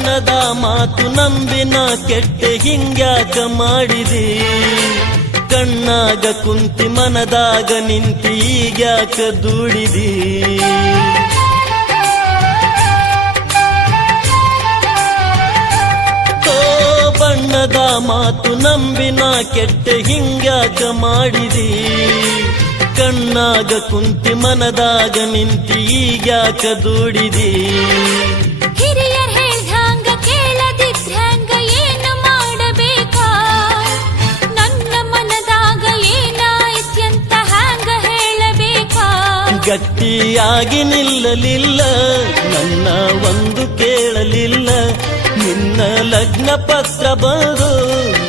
ಬಣ್ಣದ ಮಾತು ನಂಬಿನ ಕೆಟ್ಟೆ ಹಿಂಗ್ಯಾಕ ಮಾಡಿದಿ, ಕಣ್ಣಾಗ ಕುಂತಿ ಮನದಾಗ ನಿಂತಿ ಈಗ್ಯಾಕ ದುಡಿದಿ. ಬಣ್ಣದ ಮಾತು ನಂಬಿನ ಕೆಟ್ಟೆ ಹಿಂಗ್ಯಾಕ ಮಾಡಿದಿ, ಕಣ್ಣಾಗ ಕುಂತಿ ಮನದಾಗ ನಿಂತಿ ಈಗ್ಯಾಕ ದುಡಿದಿ. ಹಿರಿಯರ್ ಹೇಳ್ದಂಗ ಕೇಳದಿದ್ರಂಗ ಏನು ಮಾಡಬೇಕಾ, ನನ್ನ ಮನದಾಗ ಏನಾಯ್ತ್ಯಂತ ಹ್ಯಾಂಗ ಹೇಳಬೇಕಾ. ಗಟ್ಟಿಯಾಗಿ ನಿಲ್ಲಲಿಲ್ಲ, ನನ್ನ ಒಂದು ಕೇಳಲಿಲ್ಲ, ನಿನ್ನ ಲಗ್ನ ಪತ್ರ ಬಂದು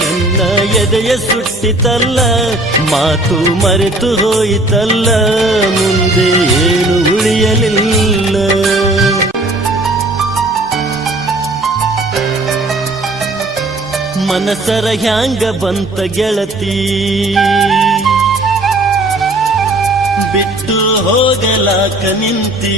ನನ್ನ ಎದೆಯ ಸುಟ್ಟಿತಲ್ಲ, ಮಾತು ಮರೆತು ಹೋಯಿತಲ್ಲ, ಮುಂದೆ ಏನು ಉಳಿಯಲಿಲ್ಲ. ಮನಸರ ಹ್ಯಾಂಗ ಬಂತ ಗೆಳತಿ, ಬಿಟ್ಟು ಹೋಗಲಾಕ ನಿಂತಿ.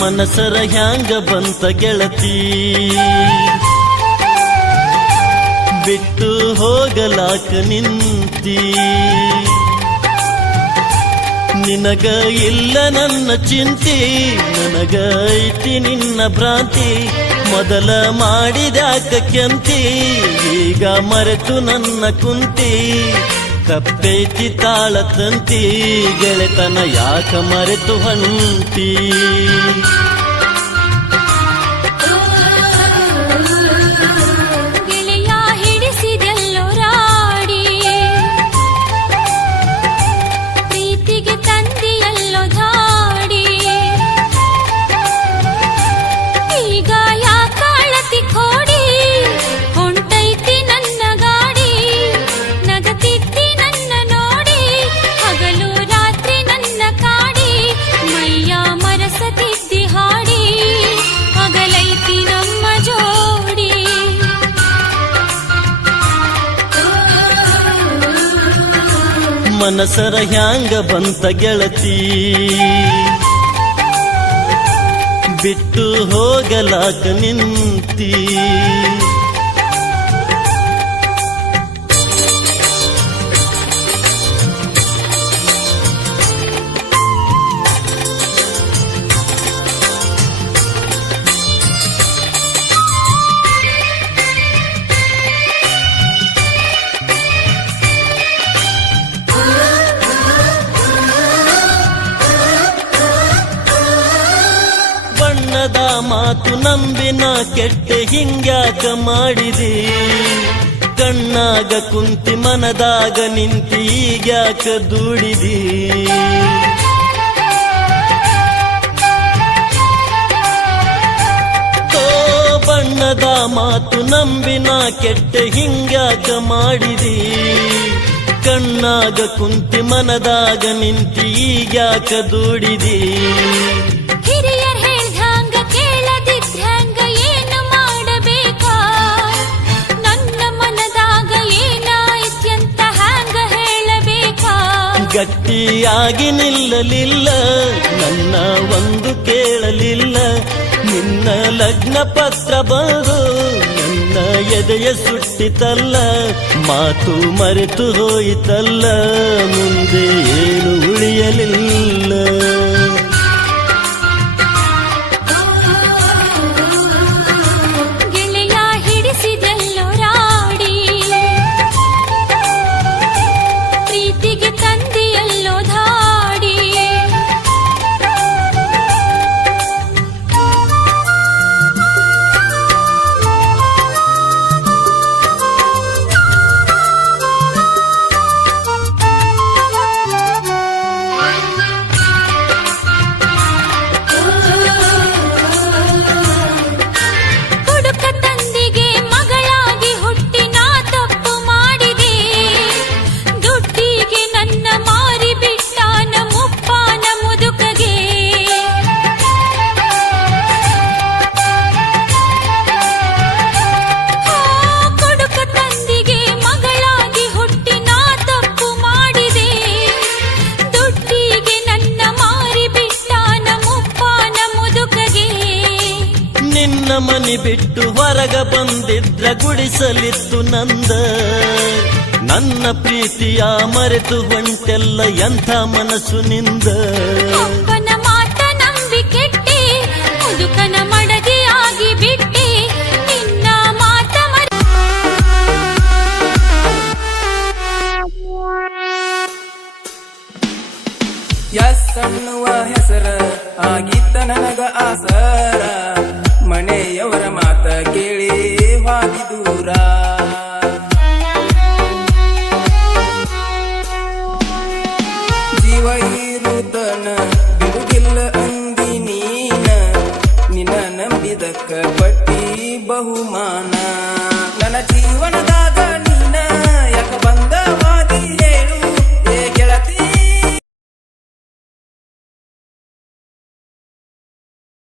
ಮನಸರ ಹ್ಯಾಂಗ ಬಂತ ಗೆಳತಿ, ಬಿಟ್ಟು ಹೋಗಲಾಕ ನಿಂತಿ. ನಿನಗ ಇಲ್ಲ ನನ್ನ ಚಿಂತಿ, ನನಗ ಐತಿ ನಿನ್ನ ಭ್ರಾಂತಿ. ಮೊದಲ ಮಾಡಿದ್ಯಾಕ ಕೆಂತಿ, ಈಗ ಮರೆತು ನನ್ನ ಕುಂತಿ. ಕಪ್ಪೈತಿ ತಾಳ ತಂತಿ, ಗೆಳೆತನ ಯಾಕ ಮರೆತು ಹೊಂಟಿ. ಗೆಳೆಯ ಹಿಡಿಸಿದೆಲ್ಲೋ ರಾಡಿ, ಪ್ರೀತಿಗೆ ತಂದಿಯಲ್ಲೋ ಧಾಡಿ. ಈಗ ಯಾಕ ಅಳತಿ ಕೋಡಿ, ಹೊಂಟೈತಿ ನನ್ನ ಗಾಡಿ. ನಗತಿದ್ದಿ ನನ್ನ ನೋಡಿ, ಹಗಲು ರಾತ್ರಿ ನನ್ನ ಕಾಡಿ. ಮೈಯ ಮರಸತಿದ್ದಿ ಹಾಡಿ, ಹಗಲೈತಿ ನಮ್ಮ ಜೋಡಿ. ಮನಸರ ಹ್ಯಾಂಗ ಬಂತ ಗೆಳತಿ, ಬಿಟ್ಟು ಹೋಗಲಾಕ ನಿಂತಿ. ಬಣ್ಣದ ಮಾತು ನಂಬಿನ ಕೆಟ್ಟೆ ಹಿಂಗ್ಯಾಕ ಮಾಡಿದಿ, ಕಣ್ಣಾಗ ಕುಂತಿ ಮನದಾಗ ನಿಂತಿ ಈಗ್ಯಾಕ ದುಡಿದಿ. ಬಣ್ಣದ ಮಾತು ನಂಬಿನ ಕೆಟ್ಟೆ ಹಿಂಗ್ಯಾಕ ಮಾಡಿದಿ, ಕಣ್ಣಾಗ ಕುಂತಿ ಮನದಾಗ ನಿಂತಿ ಈಗ್ಯಾಕ ದುಡಿದಿ. ಹಿರಿಯರ್ ಹೇಳ್ದಂಗ ಕೇಳದಿದ್ರಂಗ ಏನು ಮಾಡಬೇಕಾ, ನನ್ನ ಮನದಾಗ ಏನಾಯ್ತ್ಯಂತ ಹ್ಯಾಂಗ ಹೇಳಬೇಕಾ. ಗಟ್ಟಿಯಾಗಿ ನಿಲ್ಲಲಿಲ್ಲ, ನನ್ನ ಒಂದು ಕೇಳಲಿಲ್ಲ, ನಿನ್ನ ಲಗ್ನ ಪತ್ರ ಬಂದು ನನ್ನ ಎದೆಯ ಸುಟ್ಟಿತಲ್ಲ, ಮಾತು ಮರೆತು ಹೋಯಿತಲ್ಲ, ಮುಂದೆ ಏನು ಉಳಿಯಲಿಲ್ಲ. ಗೆಳೆಯ ಹಿಡಿಸಿದೆಲ್ಲೋ ರಾಡಿ, ಪ್ರೀತಿಗೆ ತಂದಿಯಲ್ಲೋ ಧಾಡಿ. ಮನಿ ಬಿಟ್ಟು ಹೊರಗ ಬಂದಿದ್ರ ಗುಡಿಸಲಿತ್ತು ನಂದ. ನನ್ನ ಪ್ರೀತಿಯ ಮರೆತು ಹೊಂಟೆಲ್ಲ ಎಂಥ ಮನಸ್ಸು ನಿಂದ. ಒಬ್ಬನ ಮಾತ ನಂಬಿ ಕೆಟ್ಟಿ ಮುದುಕನ ಮಡದಿಯಾಗಿ ಬಿಟ್ಟಿ ನಿನ್ನ ಮಾತ ಎಸ್ ಅನ್ನುವ ಹೆಸರ ಆಗಿತ್ತ ನನಗ ಆಸ.